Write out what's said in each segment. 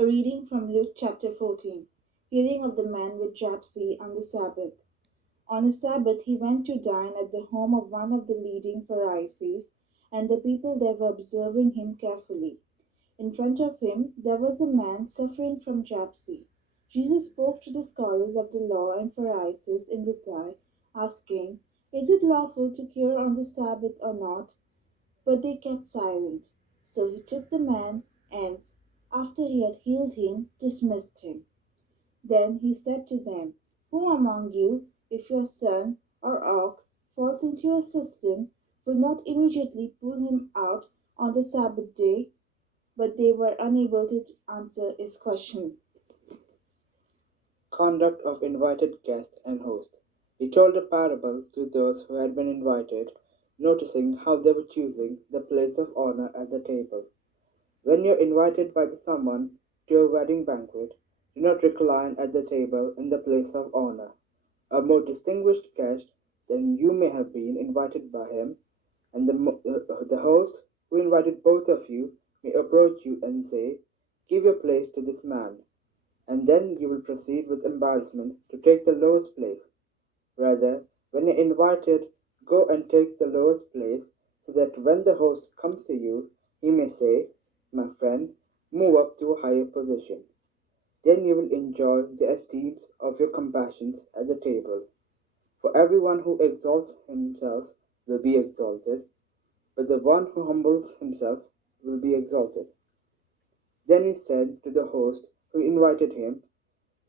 A reading from Luke chapter 14. Healing of the man with dropsy on the Sabbath. On a Sabbath he went to dine at the home of one of the leading Pharisees, and the people there were observing him carefully. In front of him there was a man suffering from dropsy. Jesus spoke to the scholars of the law and Pharisees in reply, asking, "Is it lawful to cure on the Sabbath or not?" But they kept silent. So he took the man and, after he had healed him, dismissed him. Then he said to them, "Who among you, if your son or ox falls into a cistern, will not immediately pull him out on the Sabbath day?" But they were unable to answer his question. Conduct of invited guest and host. He told a parable to those who had been invited, noticing how they were choosing the place of honor at the table. When you're invited by someone to a wedding banquet, do not recline at the table in the place of honor. A more distinguished guest than you may have been invited by him, and the host who invited both of you may approach you and say, "Give your place to this man," and then you will proceed with embarrassment to take the lowest place. Rather, when you're invited, go and take the lowest place so that when the host comes to you, he may say, "My friend, move up to a higher position." Then you will enjoy the esteem of your companions at the table. For everyone who exalts himself will be exalted, but the one who humbles himself will be exalted. Then he said to the host who invited him,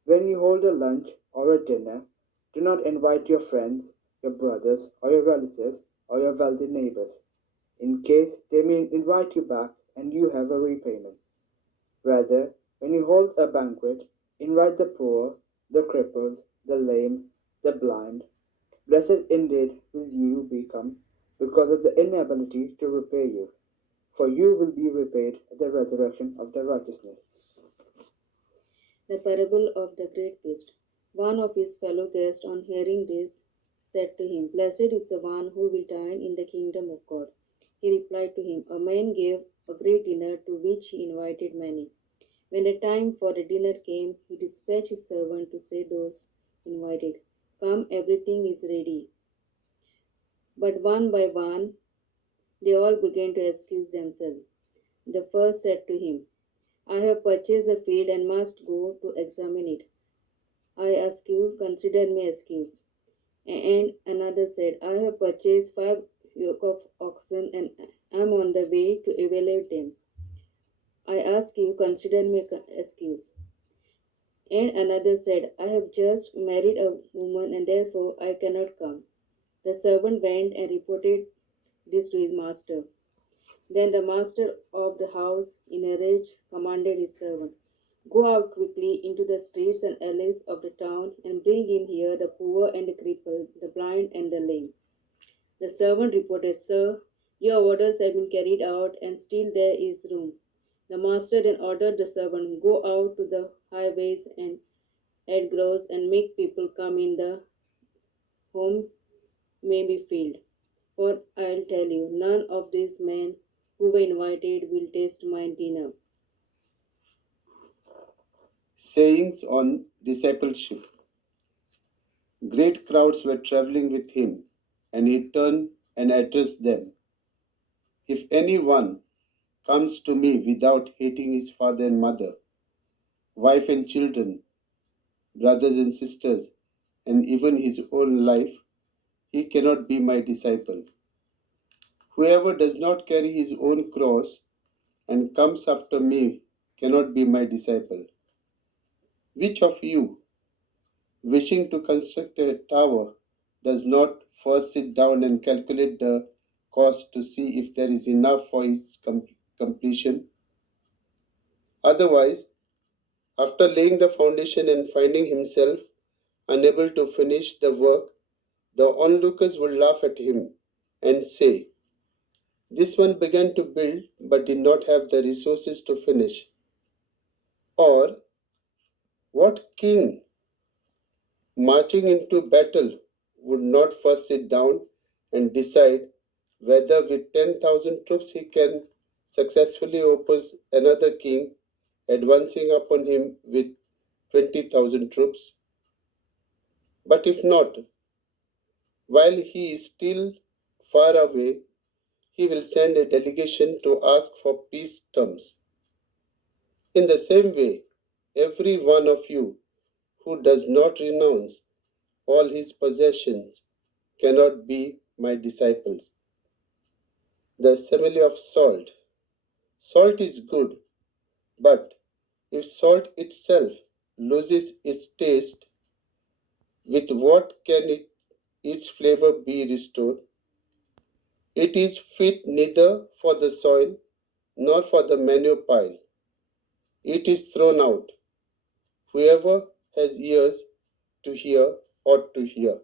"When you hold a lunch or a dinner, do not invite your friends, your brothers, or your relatives, or your wealthy neighbors, in case they may invite you back and you have a repayment. Rather, when you hold a banquet, invite the poor, the crippled, the lame, the blind. Blessed indeed will you become because of the inability to repay you, for you will be repaid at the resurrection of the righteousness." The parable of the great feast. One of his fellow guests, on hearing this, said to him, "Blessed is the one who will dine in the kingdom of God." He replied to him, "A man gave a great dinner to which he invited many. When the time for the dinner came, he dispatched his servant to say those invited, 'Come, everything is ready.' But one by one, they all began to excuse themselves. The first said to him, 'I have purchased a field and must go to examine it. I ask you, consider me excused.' And another said, 'I have purchased 5 yoke of oxen and am on the way to evaluate them. I ask you, consider me excused.' And another said, 'I have just married a woman and therefore I cannot come.' The servant went and reported this to his master. Then the master of the house, in a rage, commanded his servant, 'Go out quickly into the streets and alleys of the town and bring in here the poor and the crippled, the blind and the lame.' The servant reported, 'Sir, your orders have been carried out and still there is room.' The master then ordered the servant, 'Go out to the highways and hedgerows and make people come in the home may be filled. For I'll tell you, none of these men who were invited will taste my dinner.'" Sayings on discipleship. Great crowds were traveling with him, and he turned and addressed them. "If anyone comes to me without hating his father and mother, wife and children, brothers and sisters, and even his own life, he cannot be my disciple. Whoever does not carry his own cross and comes after me cannot be my disciple. Which of you, wishing to construct a tower, does not first sit down and calculate the cost to see if there is enough for its completion? Otherwise, after laying the foundation and finding himself unable to finish the work, the onlookers will laugh at him and say, 'This one began to build but did not have the resources to finish.' Or, what king marching into battle would not first sit down and decide whether with 10,000 troops he can successfully oppose another king advancing upon him with 20,000 troops? But if not, while he is still far away, he will send a delegation to ask for peace terms. In the same way, every one of you who does not renounce all his possessions cannot be my disciples. The simile of salt. Salt is good, but if salt itself loses its taste, with what can its flavor be restored? It is fit neither for the soil nor for the manure pile. It is thrown out. Whoever has ears to hear ought to hear.